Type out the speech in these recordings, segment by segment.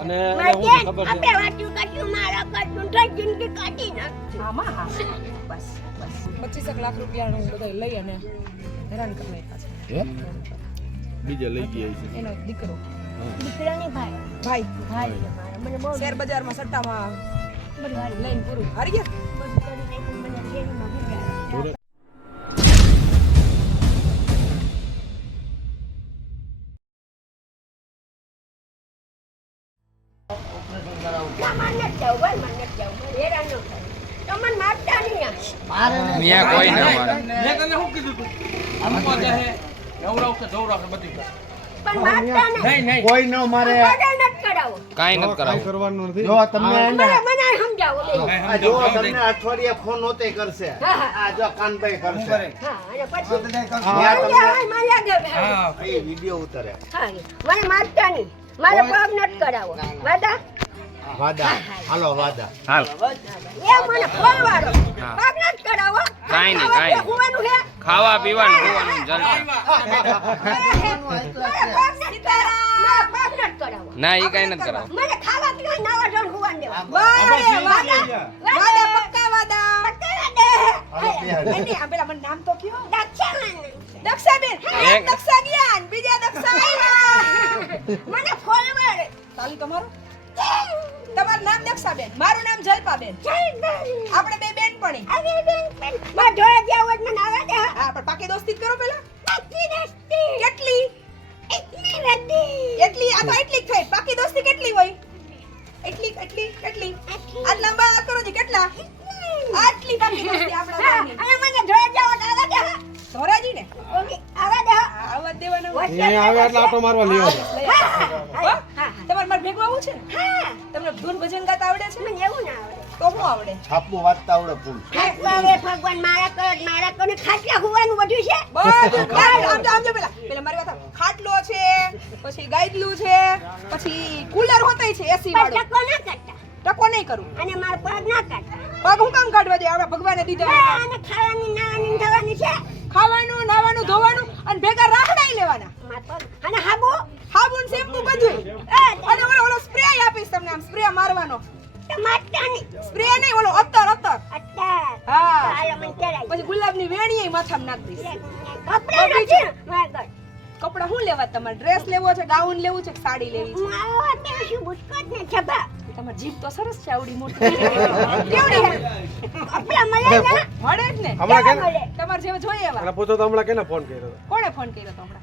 અને હું ખબર છે. વાંચ્યું કાઢ્યું, મારા કાઢ્યું, તો જિંદગી કાઢી નાખી. આમાં હા બસ બસ. પચીસેક લાખ રૂપિયાનું બધા લઈ અને હેરાન કરી નાખ્યા છે. બીજે લઈ ગયા છે. એનો દીકરો. દીકરાની ભાઈ. ભાઈ. ભાઈ. મને બહુ શેર બજારમાં સટ્ટામાં લઈને પૂરું. હારી ગયા? જવું, ભાઈ, મારે જવું. હેરાન ન થાય. તો મારતા નહીં મિયા કોઈ ના મારે. મેં તને શું કીધું તું? અમુક જાહે નવરાવ કે જવરાવ કે બધી પણ મારતા નહીં. નહીં નહીં. કોઈ ન મારે. બધાય નથી કરાવો. કાંઈ નથી કાંઈ કરાવવું કરવાનું નથી. જો તમને મને સમજાવો આ જો તમને અઠવાડિયે ફોન હોતે કરશે. આ જો કાનભાઈ કરશે. હા, અને પછી? ત્યાં મારે હા, મારે આગળ હા. હા. એ વિડિયો ઉતરે હા, મને મારતા નહીં. મારે પગ નટ કરાવો. વાદા? વાદા. હાલો વાદા. હાલ. એ મને ફોલવાડો પગ કરાવો. કાંઈ નહીં, ખાવા કાંઈ. પીવાનું ખાવા હોવાનું જલસા કરાવો. કરાવો. ના એ કઈ નથી કરાવવું મને ખાવા પીવા નવા જણ હોવાનું દેવા વાદા વાદા વાદા. પક્કા વાદા. પકડા દે હાલો બિહારી. એની આ પેલા મને નામ તો કયો? દક્ષાબેન. દક્ષાબેન. એક- એક. દક્ષા ગયા બીજા દક્ષા આવ્યા મને ફોલવાડે તાલી તમારું? તમારું નામ દક્ષાબેન મારું નામ જલ્પાબેન આપણે બે બેનપણી માં જોડે જ્યાં હોય મને આવવા દે હા. પણ પાકી દોસ્તી કરો પેલા રસ્તી કેટલી? એટલી રસ્તી એટલી? આ તો એટલી થઈ. પાકી દોસ્તી કેટલી હોય? એટલી એટલી કેટલી? આ લાંબા કરો જી કેટલા? આટલી પાકી દોસ્તી આપણા અને મને જોડે જ્યાં હોય આવવા દે ધોરાજી ને ઓકે આવવા દે આ દેવાનો. આવે એટલે આટો મારવા લઈ આવે લઈ હા, આવો. હા, હો? હા, તમારે મારે ભેગું આવવું છે ને હા તમને ધૂન ભજન ગાતા આવડે છે મને એવું ના આવડે આવડે. છાપું વાંચતા આવડે ફૂલ ખાટલા ભગવાન મારા કરો મારા કરો ખાટલા હોવાનું બધું છે? બધું ખાટ- આમ જો- આમ જો પેલા પેલા મારી વાત ખાટલો છે પછી ગાયદલું છે પછી કુલર હોતય છે એસી ટકો ના કરતા ટકો નહીં કરું. અને મારા પગ ના કાઢતા. પગ હું કામ કાઢવા દે? આપણે ભગવાને દીધા અને ખાવાની નાવાની થવાની છે? ખાવાનું નાવાનું ધોવાનું અને ભેગા રાખડાઈ લેવાના મારા પગ અને હાબુ સાબુન શેમ્પુ બધું અને ઓલો ઓલો સ્પ્રે આપીશ તમને આમ સ્પ્રે મારવાનો ટમાટાની સ્પ્રે નહીં ઓલો અત્તર અત્તર હા. હાલો મને કરાય પછી ગુલાબની વેણીએ માથામાં નાખી દઈશ. કપડા શું લેવા તમારે? ડ્રેસ લેવો છે ગાઉન લેવું છે કે સાડી લેવી છે? તમારી જીભ તો સરસ છે આવડી મોટી. મળે જ ને? તમારે જેવા જોઈએ એવા? પૂછો તો હમણાં કેને ફોન કર્યો કોણે ફોન કર્યો તો હમણાં?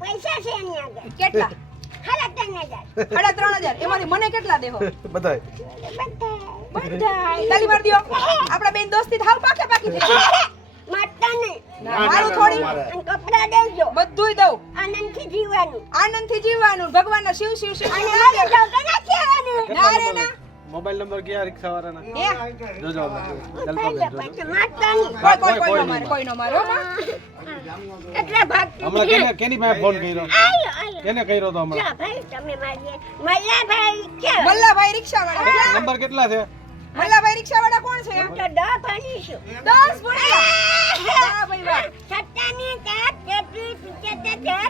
પૈસા છે એની આગળ. કેટલા? સાડા ત્રણ હજાર. એમાંથી મને કેટલા દેહો? બધા બધા તાલી માર દ્યો આપણા બેન દોસ્તી થાવ પાકે પાકી. મારતા નહીં મારું થોડી. કપડા દેજો. બધુંય દઉં. આનંદથી જીવવાનું. આનંદથી જીવવાનું. ભગવાનના શિવ શિવ શિવ. ના રે ના. મોબાઈલ નંબર ક્યાં રિક્ષા વાળાના જોજો કોઈ નો મારે. એટલા ભાગ હમણાં કેને કેની પાસે ફોન કર્યો? કેને કર્યો તો હમણાં? ભાઈ તમે મારી મલ્લાભાઈ કેમ મલ્લાભાઈ રિક્ષા વાળા નંબર કેટલા છે? મલ્લાભાઈ રિક્ષા વાળા કોણ છે? હું તો વાહ ભાઈ વાહ. સત્તાની ચાર તેત્રીસ પિત્યોતેર તેર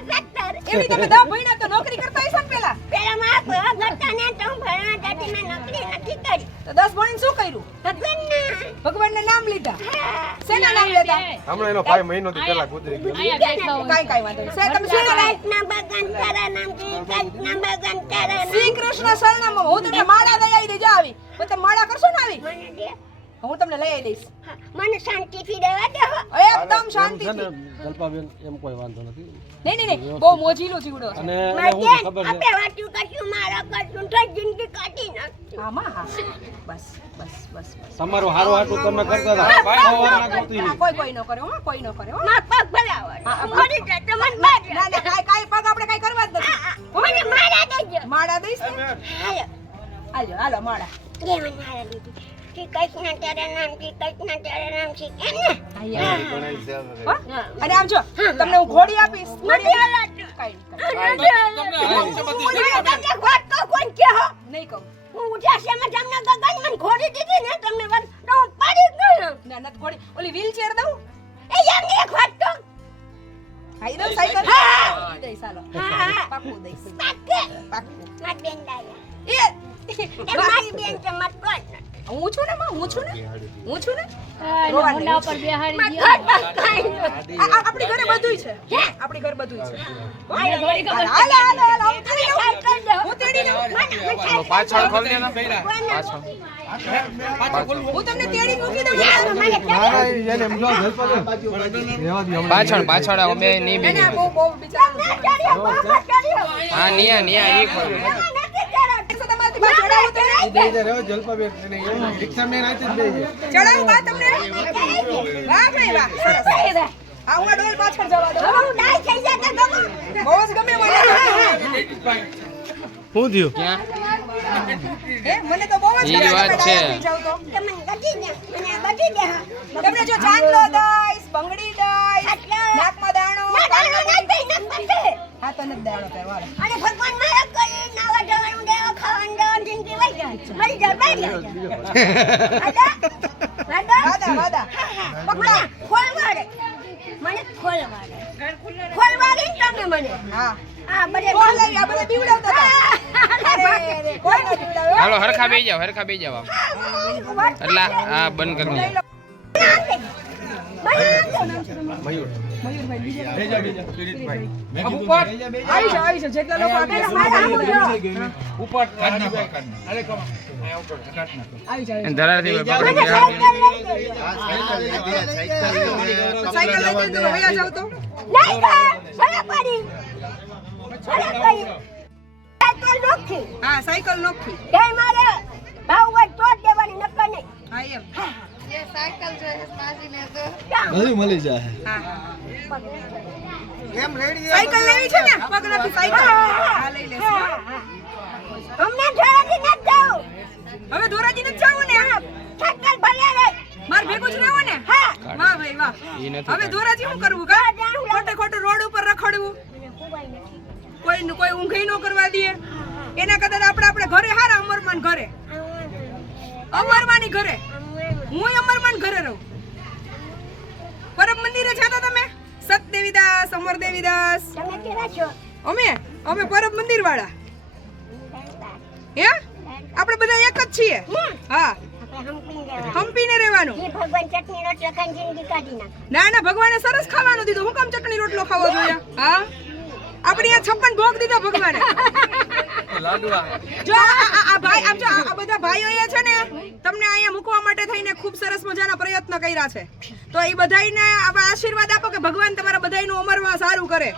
એવી તમે દસ ભણ્યા તો નોકરી કરતા હશો ને પેલા? માં પગ હતા ને તો હું ભણવા જતી મેં નોકરી નથી કરી. તો દસ ભણીને શું કર્યું? ભગવાનના. ભગવાનના નામ લીધા. શેના નામ લેતા હમણાં એનો ભાઈ મહિનોથી પેલા ગુજરી ગયો. કાઈ કાઈ વાંધો નહીં. તમે શેના નામ કૃષ્ણ ભગવાન તારા નામથી કૃષ્ણ ભગવાન તારા શ્રી કૃષ્ણ સરનામા. હું તમને માળા દઈ આવી દેજો આવી. તમે માળા કરશો ને આવી? મને દે. હું તમને લઈ આવી દઈશ. મને શાંતિથી દે એકદમ શાંતિ શાંતિથી. એમ કોઈ વાંધો નથી. નહીં નહીં નહીં. બહુ મોજીલો જીવડો છે. અને મારે ખબર છે? આપણે વાંચ્યું કશું મારા કશું તો જિંદગી કાઢી નાખી. આમાં હા. બસ બસ બસ બસ. તમારું હારું હાટું તમે કરતા હતા. ભાઈ વાર ના કરતી. કોઈ કોઈ ન કરે હો કોઈ ન કરે હો. મારા પગ હા. મરી જાય તો મને ના ના કાઈ કાઈ પગ આપણે કાઈ કરવા જ નથી. મને મારા દેજો. માળા દઈશ ને? હાલો. હાલો હાલો માળા. મને મારા દીધી. શ્રી કૃષ્ણ તારા નામથી કૃષ્ણ તારા નામથી. એમ ને? અને આમ જો તમને હું ઘોડી આપીશ. હાલાતું. નહીં, કહું કે હો? નહીં હું ઉજાશે મેં તમને ગગન મને ખોરી દીધી ને તમને વાત તો હું પાડી ગયો. ના નથી ઘોડી. ઓલી વ્હીલચેર દઉં? એ એમની એક વાત કહું. હા દઉં સાયકલ હા. ઈ દઈશ હાલો. હા, હા. પાકું દઈશ. પાકે. પાકું. મારી બેન એ. એ મારી બેન છે મત કોણ હું છું ને હું છું ને? હું છું ને? બેહાડી. ઘર બસ કાંઈ નથી. આ- આ- આપણી ઘરે બધુંય છે. આપણી ઘરે બધુંય છે. મને થોડી ખબર હાલ હાલ હાલ હાલ, હું તેડી લઉં. હું તેડી લઉં. પાછળ ખોલ દે પાછળ હું તમને તેડી મૂકી દઉં મને ના. ના. એને એમ જો જલપા દે. રહેવા દે હમણાં. પાછળ પાછળ અમે નહીં બેની. હા નિયા નિયા ઈ ખોલ એમાં નથી ચડ્યો. એકસો તમારાથી બા ચડાવું તમને દે જલપા બેન રિક્ષા મેં નાખી જ દે. ચડાવું બા તમને. વાહ ભાઈ વાહ સરસ. હા ડોલ પાછળ જવા દઉં હું થઈ જાય તો ગમો. બહુ ગમે મને. શું થયું? ક્યાં મને તો બહુ જ ગમે. વાત છે. ડાયા થઈ જાવ તો. તમે ગજી દે, મને ગજી દે, તમને જો ચાંદલો દઈશ બંગડી દઈશ નાકમાં દાણો ના, દાણો ના થઈ, ના થશે. હા તો નથી દાણો પહેરવા અને ભગવાન મારા મરી? વાદા વાદા મને તમે મને હા આ બધે? આ બધા બીવડાવતા હાલો હરખા બે જાવ હરખા બે જાવ. એટલે આ બંધ કરી દો મયુર સાયકલ નોખી. હા સાયકલ નોખી તે મારે ભાવ તોડ દેવાની નકર નહીં. હા એમ બધું મળી જાય હા હા સાયકલ લેવી છે ને? પગ સાયકલ. હા લઈ લેશું હા, હા. અમને ઘરેથી નથી જવું. હવે ધોરાજી જવું ને? સાયકલ ભલે રે. માર ભેગું જ રહેવું ને? હા. વાહ ભાઈ વાહ. હવે ધોરાજી શું કરવું કા? ખોટે ખોટું રોડ ઉપર રખડવું. કોઈ કોઈ ઊંઘઈ ન કરવા દઈએ એના કદાચ આપણે આપણે ઘરે હારા અમરમાન ઘરે. અમરમાની ઘરે. હું અમરમાન ઘરે રહું. પરમ મંદિરે જતા તમે? સત દેવીદાસ અમર દેવીદાસ તમે કેવા છો? અમે? અમે પરમ મંદિર વાળા હે? આપણે બધા એક જ છીએ. હા. હંપીને રહેવાનું. હંપીને રહેવાનું. જે ભગવાન ચટણી રોટલા ખાઈને જિંદગી કાઢી નાખે. ના ના ભગવાને સરસ ખાવાનું દીધું. હું કામ ચટણી રોટલો ખાવો જોઈએ? હા? આપણે આ છપ્પન ભોગ દીધો ભગવાને. જો આ- ભાઈ આમ જો આ બધા ભાઈઓએ છે ને તમને અહીંયા મૂકવા માટે થઈને ખૂબ સરસ મજાના પ્રયત્ન કર્યા છે. તો એ બધાયને આવા આશીર્વાદ આપો કે ભગવાન તમારા બધાયનું ઉંમરમાં સારું કરે.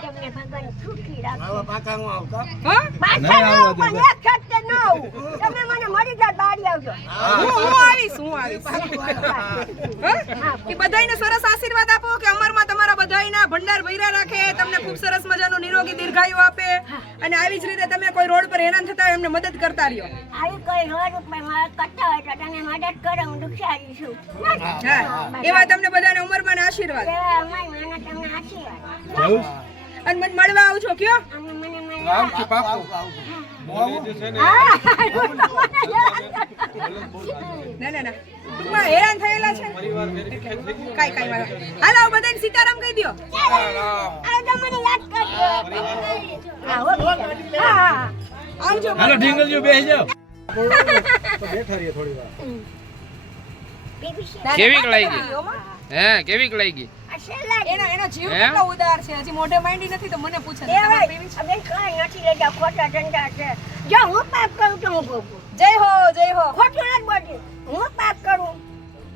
તમને ભગવાન સુખી હા પાછા ન પણ એક છત ન આવું. તમે મને મળી જાઓ, બારી આવજો. હું. હું આવીશ હું આવીશ. હા? કે બધાયને સરસ આશીર્વાદ આપો કે અમરમાં તમારા બધાયના ભંડાર ભર્યા રાખે તમને ખૂબ સરસ મજાનું નિરોગી દીર્ઘાયુ આપે. અને આવી જ રીતે તમે કોઈ રોડ પર હેરાન થતા હોય એમને મદદ કરતા રહ્યો. આવી કોઈ રોડ ઉપર મારા કરતા હોય તો તમે મદદ કરો હું દુખિયારી છું. હા એવા તમને બધાને ઉંમરમાં આશીર્વાદ. એવા અમારી તમને આશીર્વાદ. અને મને મળવા આવજો કયો? પાકું. ના ના ના ટૂંકમાં હેરાન થયેલા છે. કાઈ કાઈ વાંધો. હાલો આવો બધાને સીતારામ કહી દ્યો. આ તો મને યાદ કરજો હા હો. હા હા આવજો હાલો ઢીંગલીઓ બેસી જાઓ બેઠા રહીએ થોડી વાર. કેવીક લાગી હે કેવીક લાગી એનો એનો જીવ કેટલો ઉદાર છે? હજી મોઢે માંડી નથી તો મને પૂછે છે, એ તમારે હોય. પીવી છે? હવે કાંઈ નથી લેતા ખોટા ધંધા છે. જો હું પાપ કરું તો હું ભોગવું? જય હો જય હો. ખોટું નથી બોલતી હું પાપ કરું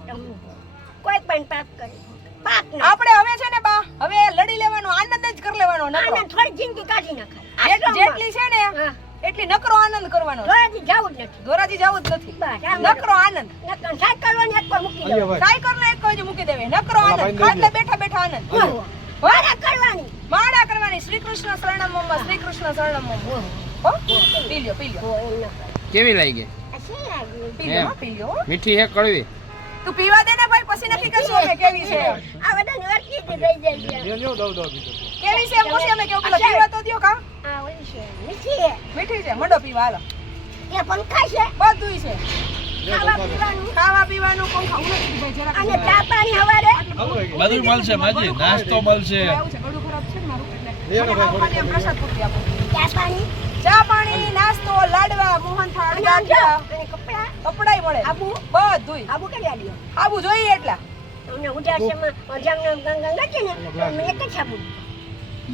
તો હું ભોગવું. કોઈ પણ પાપ કરે. આપણે હવે છે ને બા હવે લડી લેવાનો આનંદ જ કરી લેવાનો થોડી જિંદગી કાઢી નાખાય જેટલી છે ને. એટલી નકરો આનંદ કરવાનો. છે. જવું જ નથી. ધોરાજી જવું જ નથી. નકરો આનંદ. નકર સાયકલ ને એક પર મૂકી દો સાયકલ ને જ મૂકી દેવે. નકરો આનંદ. ખાટલે બેઠા બેઠા આનંદ. વાડા કરવાની. માળા કરવાની. શ્રી કૃષ્ણ શરણમ મમ શ્રી કૃષ્ણ શરણમ મમ. હો. પી લ્યો પી લ્યો. કેવી લાગી? પી લ્યો પી લ્યો મીઠી હે કડવી? તું પીવા દે ને ભાઈ પછી નક્કી કરશું અમે કેવી છે. આ બધાને ઓળખી જ ગઈ જાય. જે દઉં બીજું કેવી છે એમ પછી અમે કેવું પેલા પીવા તો દ્યો કા આ ઓલી છે. મીઠી મીઠી છે. મંડો પીવા હાલો. એ પંખા છે. બધું છે. ખાવા પીવાનું. ખાવા પીવાનું કોણ ખાવું નથી અને ચા પાણી હવારે? બધું મળશે માજી નાસ્તો મળશે. ગળું ખરાબ છે મારું એટલે. લે ને મને ભાઈ આવું ખાલી આમ પ્રસાદ પૂરતી આપો. ચા પાણી? ચા પાણી નાસ્તો લાડવા મોહનથાળ ગાંઠિયા. અને કપડાં? કપડાય મળે. આબુ? બધુંય. આબુ કેવી લ્યો આબુ જોઈએ એટલા. અમને ઉદાસમાં અજામનો ગંગા છે ને એક જ સાબુ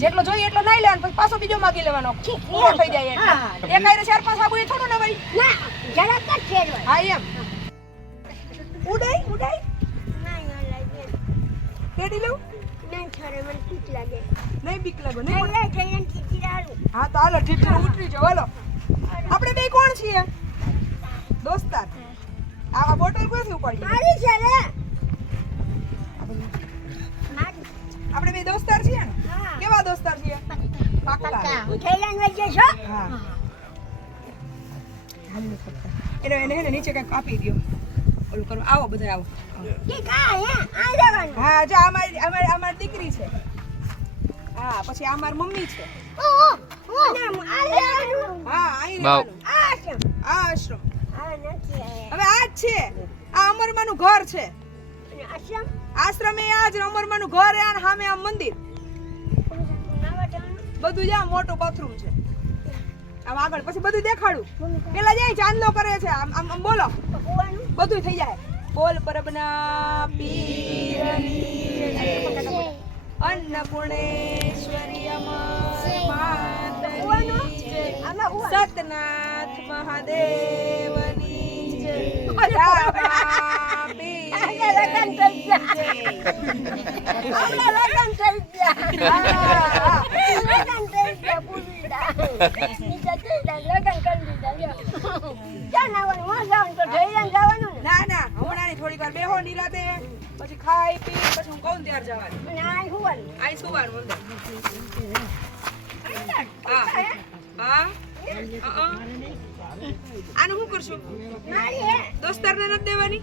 જેટલો જોઈએ એટલો નાઈ લેવાનો પછી પાછો બીજો માગી લેવાનો. પૂરો થઈ જાય એટલે એક આયરે ચાર પાંચ આબુ એ થોડું ને ભાઈ ના જરાક જ ફેરવાય હા એમ. ઉડાઈ ઉડાઈ. ના ના લાગે. કેડી લઉં ના છોરે મને ઠીક લાગે. નહીં બીક લાગે નહીં નહીં નહીં થઈને હા તો હાલો ઠીક ઉતરી જાઓ હાલો. આપણે બે કોણ છીએ? દોસ્તાર. આ બોટલ કોઈથી ઉપાડી મારી છે રે. આપણે બે દોસ્તાર છીએ ને? દોસ્તાર છીએ એને એને નીચે કંઈક આપી દો ઓલું કરો આવો બધા આવો હા જો અમારી મારી અમારી આ દીકરી છે હા પછી અમારી મમ્મી છે હા આશ્રમ હવે આ જ છે આ અમરમાનું ઘર છે અને આશ્રમ આશ્રમ એ આ જ અમરમાનું ઘર એ આ ને સામે આ મંદિર બધું જ્યાં મોટું બાથરૂમ છે. આમ આગળ પછી બધું દેખાડું. પેલા જાય ચાંદલો કરે છે. આમ આમ બોલો. બધું થઈ જાય. બોલ પરબના પીરની અન્નપૂર્ણેશ્વરી અમર. આમાં સતનાથ મહાદેવની જય. રામા આને લગન થઈ ગયા આને લગન થઈ ગયા હા. લગન થઈ ગયા પૂરીડા બીજા ત્રીજા લગન કરી દીધા ક્યાં નાવાનું વાં જવાનું તો જઈને જવાનું ને ના ના હમણાં થોડીક વાર બેહો નિરાતે પછી ખાઈ પી પછી હું કહું ત્યારે જવાનું અને આ હુવાનું આઈ સુવાનું હા હા અ. આનું શું કરશું? દોસ્તાર ને નથી દેવાની?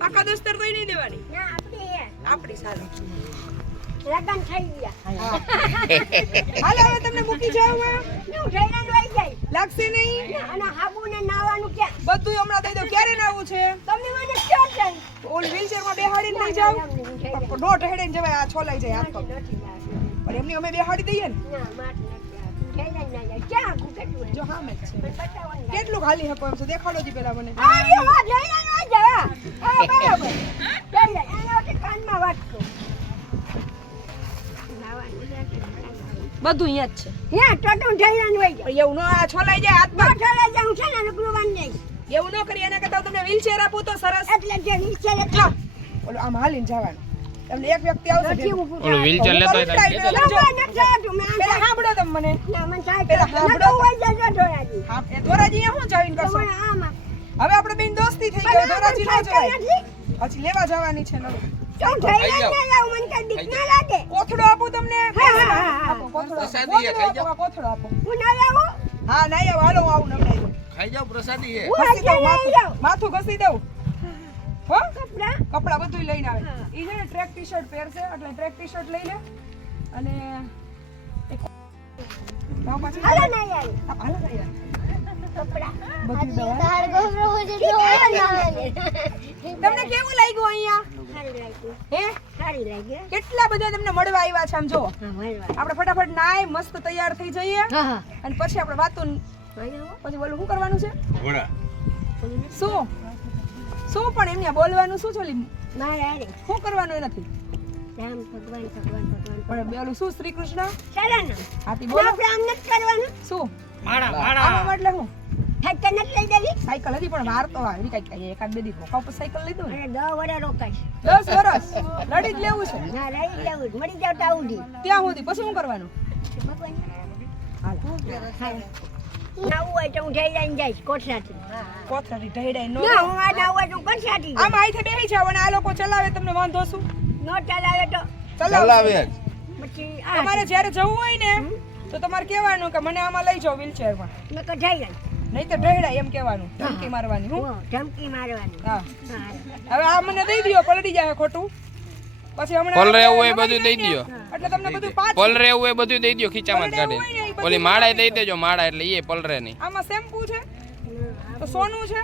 પાકા દોસ્તાર તો નહીં દેવાની? આપણી સારું. લગન થઈ ગયા હાલો હવે તમને મૂકી જાવ લાગશે નહીં? અને હાબુ ને નાવાનું ક્યાં બધું હમણાં દઈ દો ક્યારે નાવું છે? તમને મને ક્યાં છે ઓલ વ્હીલચેરમાં બેહાડીને લઈ જાવ જવાય આ છોલાઈ જાય હાથ પગ પણ એમની અમે બેહાડી દઈએ ને? જો હા મેં કેટલું ખાલી હકો એમ છે? દેખાડો જી પેલા મને. બધું અહીંયા જ છે. એવું ન આ છોલાઈ જાય હાથ પગ એવું ન કરી એના કરતા તમને વ્હીલચેર આપું તો સરસ. ઓલું આમ હાલીને જવાનું. તમને એક વ્યક્તિ આવશે ઓલું wheelchair લેતો હોય પેલા સાંભળો તમે મને. હા, એ ધોરાજી અહીંયા શું કરશો? હવે આપણે બેન દોસ્તી થઈ ગઈ. ધોરાજી ના જવાય. પછી લેવા જવાની છે નવું કોથળો આપું તમને. કોથળો આપો. હું ના આવું હા આવો હાલો આવું નવડાવી ખાઈ પ્રસાદી માથું ઘસી દઉં. હો? કપડા? કપડા બધું લઈને આવે. એને છે ને ટ્રેક ટી શર્ટ પહેરશે એટલે ટ્રેક ટી શર્ટ લઈ લે. અને હાલો ના યાર હાલો ને યાર. કપડાં. બધી દવા. તમને કેવું લાગ્યું અહીંયા? કેટલા બધા તમને મળવા આવ્યા છે આમ જો આપણે ફટાફટ નાય મસ્ત તૈયાર થઈ જઈએ. અને પછી આપણે વાતો પછી બોલું શું કરવાનું છે? શું? શું પણ એમને બોલવાનું શું છે મારે હારે. શું કરવાનું એ નથી? રામ ભગવાન ભગવાન ભગવાન. પણ બેલું શું શ્રી કૃષ્ણ ચાલો હાથી બોલો. આપણે આમ નથી કરવાનું. શું? માળા આમ એટલે હું? સાયકલ નથી લઈ દેવી સાયકલ હતી પણ વાર તો આવી કંઈક કઈ એકાદ બે દી રોકાવ પછી સાયકલ લીધું ને? અને વડા વડે રોકાશ દસ વર્ષ લડી જ લેવું છે? ના લડી લેવું. મળી જાવ તો આવું ત્યાં સુધી. પછી શું કરવાનું? ભગવાન. હાલ. આવું હોય તો હું જઈ જઈશ કોઠાથી કોથળી ઢેડાઈ નો ના હું આ ના તો હું આમ આઈથે બેહી જાવ અને આ લોકો ચલાવે તમને વાંધો શું? નો ચલાવે તો ચલાવે ચલાવે જ. પછી તમારે જ્યારે જવું હોય ને તો તમારે કહેવાનું કે મને આમાં લઈ જાઓ વ્હીલચેરમાં મેં કહ્યું જઈ નહીં તો ઢેડા એમ કહેવાનું ધમકી મારવાની હું. ધમકી મારવાની. હા. હા. હવે આ મને દઈ દ્યો પલડી જાય ખોટું. પછી હમણાં પલરે એવું બધું દઈ દ્યો. એટલે તમને બધું પાછું પલરે એવું હોય બધું દઈ દો ખીચામાં કાઢી ઓલી માળા દઈ દેજો માળા એટલે એ પલરે નહીં આમાં શેમ્પુ છે? તો સોનું છે.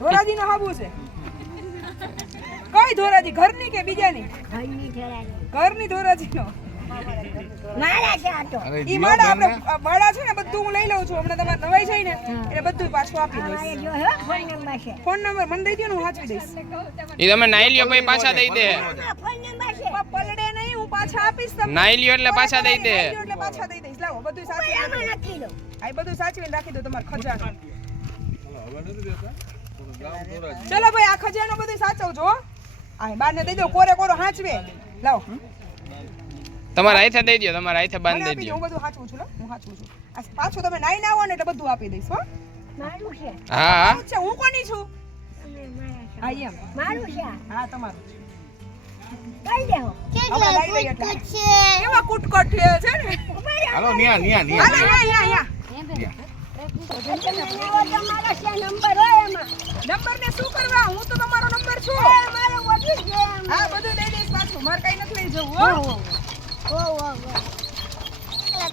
ધોરાજી નો હાબુ છે? કઈ ધોરાજી ઘરની કે બીજાની? ઘરની ધોરાજી. નો માળા છે ને બધું હું લઈ લઉં છું. હમણાં તમારે નવાઈ જાય ને એટલે બધું પાછું આપી દઈશ. ફોન નંબર છે. ફોન નંબર મને દઈ દો ને હું સાચવી દઈશ. એ તમે નાઈ લ્યો પછી પાછા દઈ દે. આમાં ફોન નંબર છે. પણ પલડે હું પાછા આપીશ તમને? નાઈ લ્યો એટલે પાછા દઈ દે. નાઈ લ્યો એટલે પાછા દઈ દઈશ. લાવો બધું સાચવી આમાં નાખી લો આ બધું સાચવીને રાખી દો તમાર ખજાનો. ચલો ભાઈ આ ખજાનો બધું સાચવજો હો. આ બારને દઈ દો કોરે કોરો હાંચવે. લાવો. તમારા હાથે દઈ દો તમારા હાથે બાંધ દઈ દો હું બધું સાચવું છું લો હું સાચવું છું. આ પાછું તમે નાઈ ના આવો ને એટલે બધું આપી દઈશ હો. મારું છે. હા હા. કોની છું. હા એમ. મારું છે હા તમારું કઈ લઈ એટલે. કેવા કુટકટ છે ને? હાલો ન્યા હાલો નંબર હોય એમાં. નંબર ને શું કરવા? હું તો તમારો નંબર છું. એ મારો બધું છે હા બધું દઈ દઈશ પાછું. મારે કઈ નથી લઈ જવું હો. ઓ ઓ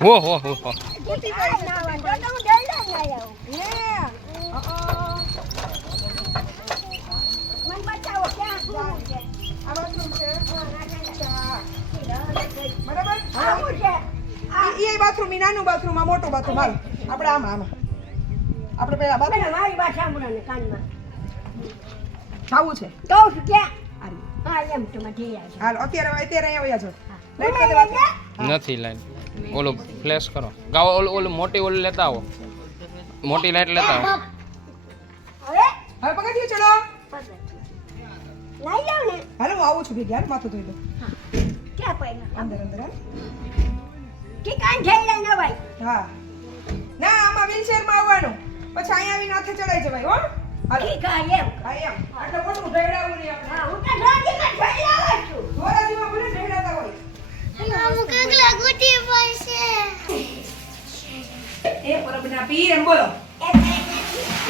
ઓ હો હે મને બતાવો ક્યાં શું છે આ બાથરૂમ છે અચ્છા. ઈ બાથરૂમ એ નાનું બાથરૂમ આ મોટું બાથરૂમ હાલ આપણે આમાં આમાં. આપણે પેલા બાથરૂમ મારી વાત સાંભળો ને કાનમાં. જાવું છે. તો ક્યાં. હા એમ તો હાલ અત્યારે અત્યારે અહીંયા વયા છો લાઈટ કરી નથી લાઈટ. ઓલું ફ્લેશ કરો. ગાવ ઓલું ઓલું મોટી ઓલું લેતા આવો. મોટી લાઈટ લેતા આવો. હવે? પગથિયું ચડો. લઈ જાવ ને. હાલો હું આવું છું ભેગી. હાલ માથું ધોઈ દો ક્યાં અંદર અંદર ભાઈ હા. ના આમાં વ્હીલચેરમાં આવવાનું. પછી અહીંયા આવીને હાથે ચડાઈ જવાય હો. હાલો. ઠીક હા એમ. હા એમ. આટલે મોટું ઢેડાવું નહીં હા હું તો રોજીમાં જોઈ લાવું છું. ધોરાજીમાં ભલે ઢેડાતા હોય. એ પરબના પીર એમ બોલો.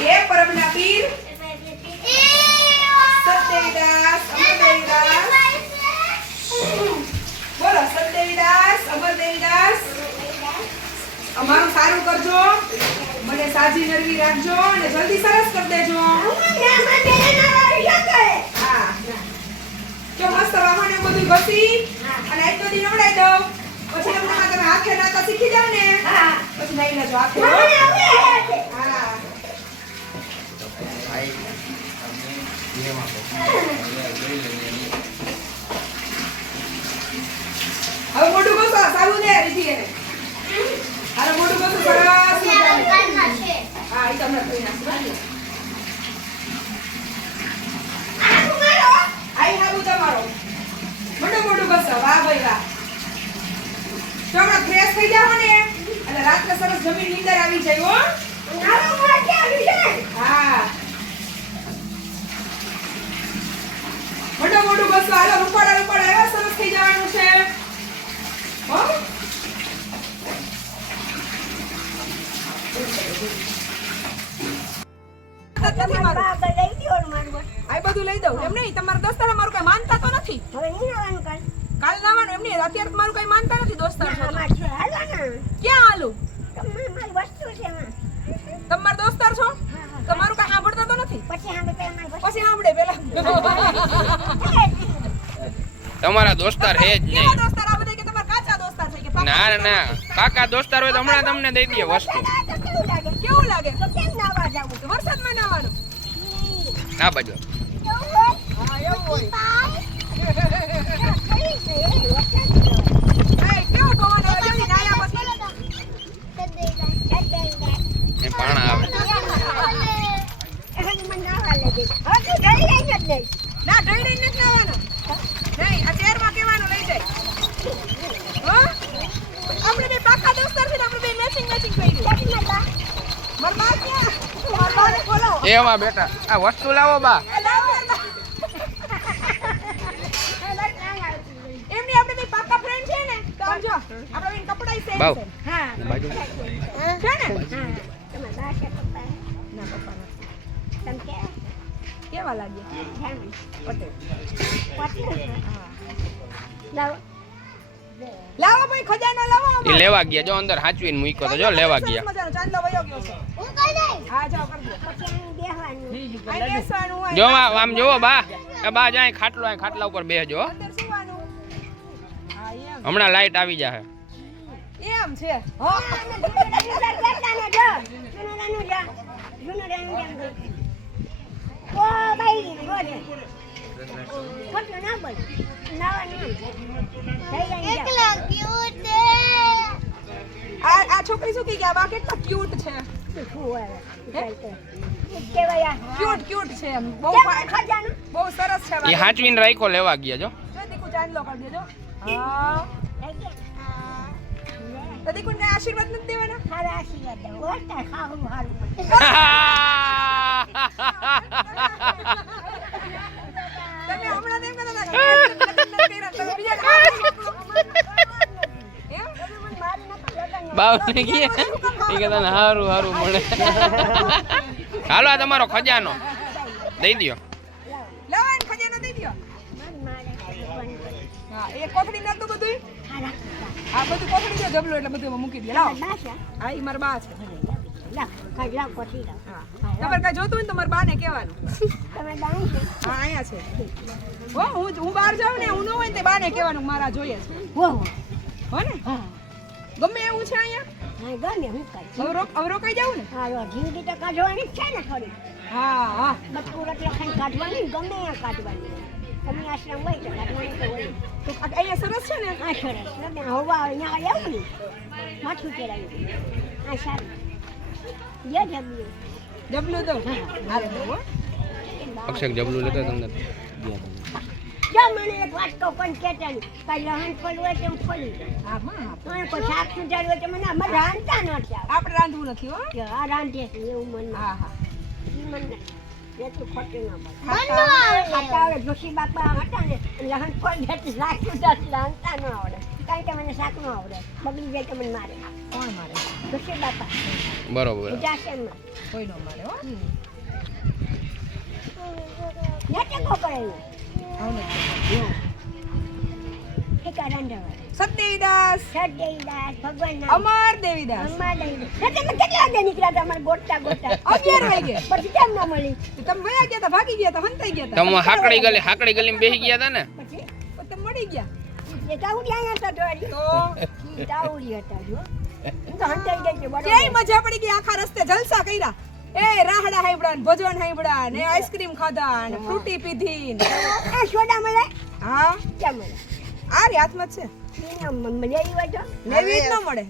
એ પરબના પીર. સત્યવિદાસ અમરદેવીદાસ દેવીદાસ અમર દેવીદાસ અમારું સારું કરજો. મને સાજી નરવી રાખજો અને જલ્દી સરસ કરી દેજો. હા જો મસ્ત વાહન એવું બધું ઘસી અને એક બધી દી નવડાઈ દઉં. પછી તમને તમે હાથે નાતા શીખી જાવ ને. પછી નહીં લેજો હાથે. હો. હવે મોટું ઘસો સાબુ દે રીધી એને. હવે મોટું ઘસો સરસ હા એ તમને ધોઈ નાખું આઈ હાબુ તમારો. મોટું મોટું ઘસો. વાહ ભાઈ વાહ. તો હમણાં ફ્રેશ થઈ જાવ ને એટલે રાત્રે સરસ જમીન નીંદર આવી જાય હો. હા. મોટું મોટું ઘસો. હાલો રૂપાડા રૂપાડા એવા સરસ થઈ જવાનું. બધું લઈ દઉં. એમ નહીં તમારા દોસ્તાર મારું કઈ માનતા તો નથી? કાલ. લાવવાનું એમ નહીં અત્યારે તો મારું કઈ માનતા નથી દોસ્તાર ક્યાં હાલું? તમારા દોસ્તાર છો? તમારું કઈ સાંભળતા તો નથી? પછી સાંભળે પેલા તમારા દોસ્તાર હે જ નહીં દોસ્તાર આ બધા કે તમારા કાચા દોસ્તાર છે કે પાકા ના રે ના. કાકા દોસ્તાર હોય તો હમણાં તમને દઈ દઈએ વસ્તુ. કેવું લાગે? કેમ નાવા જાવું વરસાદમાં નાવાનું ના બાજુ. હા એવું હોય. પાણા આવે. ના ડઈ ડઈ નથી નાવાનું. નહીં આ ચેરમાં કેવાનું લઈ જાય હો આપણે બે પાકા દોસ્તાર છે ને આપણે બે મેચિંગ મેચિંગ કર્યું માર બા ક્યાં માર બાને બોલાવો એમાં બેટા આ વસ્તુ લાવો બા. કેવા લાગ્યા? લાવો લાવો ભાઈ ખજાનો લાવો એ લેવા ગયા જો અંદર હાચવીને મૂક્યો તો જો લેવા ગયા. ચાંદલો વયો ગયો છે. હું કઈ દઈ? હા જો આમ જોવો બા. એ બા જાય ખાટલો અહીં ખાટલા ઉપર બે હો. અંદર સુવાનું. હા એમ. હમણાં લાઈટ આવી જાય એમ છે. હો. જો. જા. ઓ આ આ છોકરી શું કહે આ બા કેટલા ક્યુટ છે? ક્યુટ ક્યુટ છે બહુ સરસ છે એ. હાચવીને રાખ્યો લેવા ગયા જો જો દીકુ ચાંદલો કરી દેજો હા તો દીકુને આશીર્વાદ નથી દેવાના આશીર્વાદ. ખાવું. બાવને ગયા એ ને હારું હારું મળે. હાલો આ તમારો ખજાનો. દઈ દ્યો. ખજાનો દઈ દ્યો હા એ કોથળી નતું બધું આ બધું કોથળી દો જબલો એટલે બધું મૂકી દે લાવો. હા એ મારા બા છે. હા. તમારે કાંઈ જોતું હોય ને તમારે બાને કહેવાનું. હા અહીંયા છે. હો હું હું બહાર જાઉં ને હું ન હોય ને તે બાને કહેવાનું મારા જોઈએ છે. હો હો. ને? ગમે એવું છે અહીંયા? હવે રો હવે રોકાઈ જાઉં ને? કાઢવાની છે ને થોડી. હા હા. બટકું રટલા લખાઈને કાઢવાની ગમે ત્યાં કાઢવાની. તમે આશ્રમ હોય તો કાઢવાની તો હોય. તો અહીંયા સરસ છે ને? આ સરસ. હોવા હવા અહીંયા આવું ને. માથું ચડાવ્યું આ સારું. જબલું હો અક્ષય જબલું લેતો તમને મને એક પણ નહીં કાંઈ લહણ ખોલવું હોય તો હું ખોલી હા મને કોઈ શાક સુધારવું હોય તો મને આમાં રાંધતા નથી. આપણે રાંધવું નથી હો જો આ રાંધે એવું મને હા હા ઈ મને લહણ ખોલી તો રાંધતા ન આવડે કારણ કે મને શાક ન આવડે. બગડી જાય તો મને મારે. કોણ મારે? જોશી બાપા. બરોબર. ઉજાસ કોઈ નો મારે હો. નાટકો કરે સત્યદાસ અમર દેવીદાસ. તમે કેટલા વાગે નીકળ્યા હતા? અમારે ગોતતા ગોતતા અગિયાર વાગે. પછી કેમ ન મળી? તમે વયા ગયા હતા ભાગી ગયા હતા હંતાઈ ગયા હતા. તમે હાકડી ગલી હાકડી ગલીમાં બેસી ગયા હતા ને? પછી? તમે મળી ગયા. એ તાવડી હતા તો. તો ઈ તાવડી હતા જો. હું તો હંતાઈ ગઈ છે બરોબર. કેવી મજા પડી ગઈ આખા રસ્તે જલસા કર્યા. એ રાહડા હાઈબડા ને ભજન હાઈબડા ને આઈસ્ક્રીમ ખાધા ને ફ્રૂટી પીધી ને એ સોડા મળે? હા. ક્યાં મળે? આ રે હાથમાં છે. મળે ઈ હોય તો. લેવી જ ન મળે.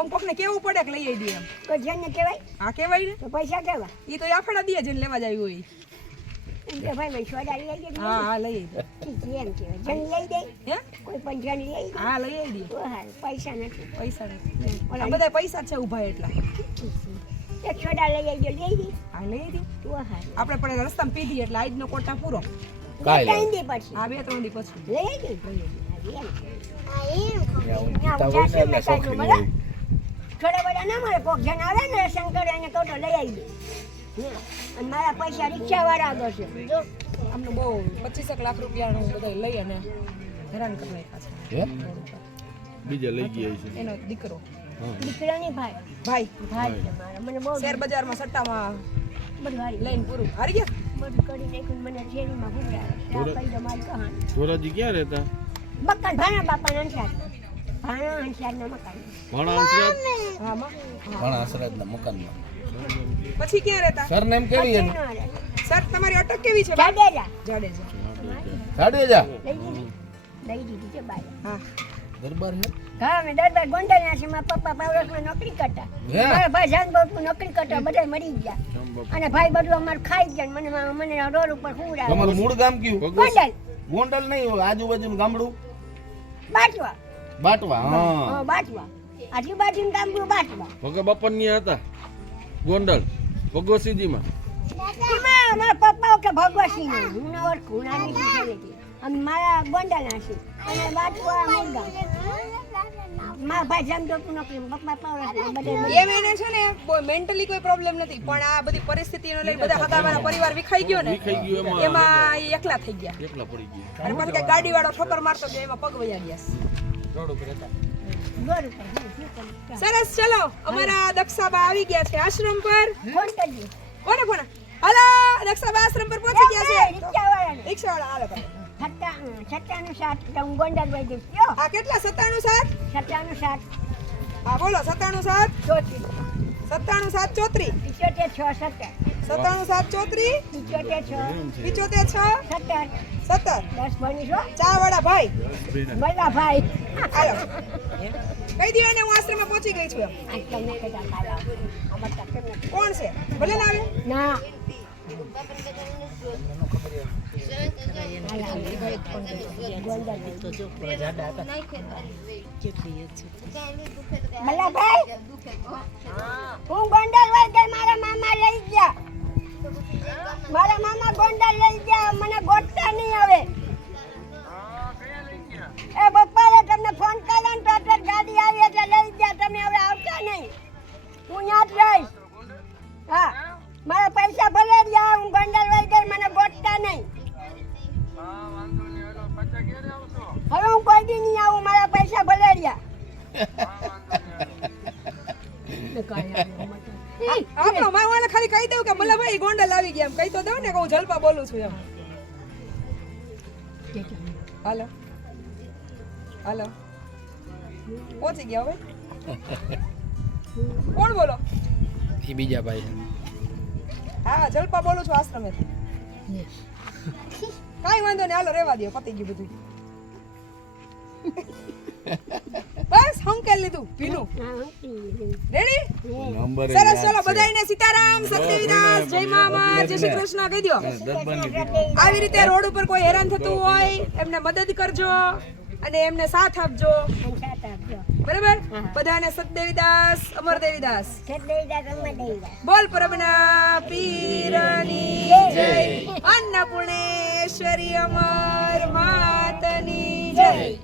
ઓમ કોકને કેવું પડે કે લઈ આવી દે એમ. કોઈ જેને કહેવાય? આ કહેવાય ને. તો પૈસા કેવા ઈ તો આફડા દે જેને લેવા જાય હોય. એમ કે ભાઈ સોડા લઈ દે હા હા લઈ આવી. એમ કહેવાય લઈ દે. હે? કોઈ પણ જન લઈ દે. હા લઈ આવી દે. તો હારું પૈસા નથી. પૈસા નથી. આ બધા પૈસા છે ઊભા એટલા. એક સોડા લઈ આવજો લઈ દે હા લઈ દે તો હારું આપણે પણ રસ્તામાં પીધી એટલે આજનો કોટા પૂરો. ત્રણ દી પછી. આ બે ત્રણ દી પછી. લઈ થોડા બધા ના મળે. કોક જણ આવે ને શંકર એને કહું લઈ આવી દે. અને મારા પૈસા રિક્ષા વાળા આગળ છે. અમને બહુ પચીસેક લાખ રૂપિયાનું બધા લઈ અને હેરાન કરી નાખ્યા બીજા લઈ ગયા છે. એનો દીકરો. દીકરાની ભાઈ. ભાઈ. ભાઈ. મને બહુ શેર બજારમાં સટ્ટામાં બધું હારી લઈને પૂરું. હારી ગયા? બધું કરી નાખ્યું મને શેરીમાં કહાની. ધોરાજી ક્યાં રહેતા? મકાન ભાણા બાપા અંસાર ભાણા અંસાર ના મકાન ભણા હા માં પણ મકાનમાં. પછી ક્યાં રહેતા? સરનેમ કેવી એનું? સર તમારી અટક કેવી છે? જાડેજા. જાડેજા. જાડેજા. લઈ દીધી છે બાય હા. દરબાર હે? હા મેં દરબાર ગોંડલ છે મારા પપ્પા પાવરસમાં નોકરી કરતા. મારા ભાઈ જાનબોટમાં નોકરી કરતા બધા મરી ગયા. અને ભાઈ બધું અમારે ખાઈ ગયા મને મને રોડ ઉપર તમારું મૂળ ગામ કયું? ગોંડલ. ગોંડલ. નહીં આજુબાજુનું ગામડું? બાટવા. બાટવા હા. હા બાટવા. આજુબાજુનું ગામડું બાટવા. ભગા હતા. ગોંડલ ભગવતસિંહજીમાં પપ્પા કે ભગવતસિંહ હું ઓળખું નાની અને મારા ગોંડલ ના છે. અને બાટવા મુરગામ મારા ભાઈ જામડોટનું નોકરી પપ્પા પાવરસમાં બધા એમ એને છે ને મેન્ટલી કોઈ પ્રોબ્લેમ નથી પણ આ બધી પરિસ્થિતિનો બધા હગાવાળા પરિવાર વિખાઈ ગયો ને ગયો એમાં. એમાં એકલા થઈ ગયા. એકલા પડી ગયા. અને પછી ગાડી વાળો ઠોકર મારતો ગયો એમાં પગ વયા ગયા. સરસ ચલો. અમારા દક્ષાબા આવી ગયા છે આશ્રમ પર. કોને કોને? હાલો દક્ષાબા આશ્રમ પર પહોંચી ગયા છે. રિક્ષાવાળા હાલો સત્તાનું સાત હું ગોંડલ વહી જઈશ. આ કેટલા સત્તાણું સાત? સત્તાનું સાત. હા બોલો સત્તાનું સાત? ચોત્રીસ. સત્તાણું સાત ચોત્રી. પિચોતેર છ સત્તર. સત્તાણું સાત ચોત્રી. પિચોતેર છ. પિચોતેર છ. સત્તર. સત્તર. દસ ભણીશો ચા વાળા ભાઈ. બધા ભાઈ. હાલો. કહી દો ને હું આશ્રમમાં પહોંચી ગઈ છું કોણ છે? ભલે ના આવે ના. મલાભાઈ હું ગોંડલ વઈ ગઈ મારા મામા લઈ ગયા મારા મામા ગોંડલ લઈ ગયા મને ગોતતા નહીં હવે એ બપોરે તમને ફોન કર્યો ને તો ગાડી આવી એટલે લઈ ગયા તમે હવે આવતા નહીં હું ત્યાં જ રહીશ હા મારા પૈસા ભલે રહ્યા હું ગોંડલ વઈ ગઈ, મને ગોતતા નહીં. હવે હું કોઈ દી નહીં આવું મારા પૈસા ભલે રહ્યા આપણો મારે ખાલી કહી દઉં કે મલ્લાભાઈ ગોંડલ આવી ગયા એમ. કહી તો દઉં ને કે હું જલપા બોલું છું એમ. હાલો. હાલો. પહોંચી ગયા હવે. કોણ બોલો? એ બીજા ભાઈ હા જલપા બોલું છું આશ્રમેથી કાંઈ વાંધો નહીં હાલો રેવા દે પતી ગયું બધું. બસ હંકેલ લીધું ભીનું. રેડી નંબર સરસ ચલો બધાયને સીતારામ સત્યવિનાશ જય મામા જય શ્રી કૃષ્ણ કહી દો આવી રીતે રોડ ઉપર કોઈ હેરાન થતું હોય એમને મદદ કરજો અને એમને સાથ આપજો. બરાબર? બધાને સતદેવીદાસ અમર દેવીદાસ બોલ પરબના પીરની જય. અન્નપૂર્ણેશ્વરી અમર માતની જય.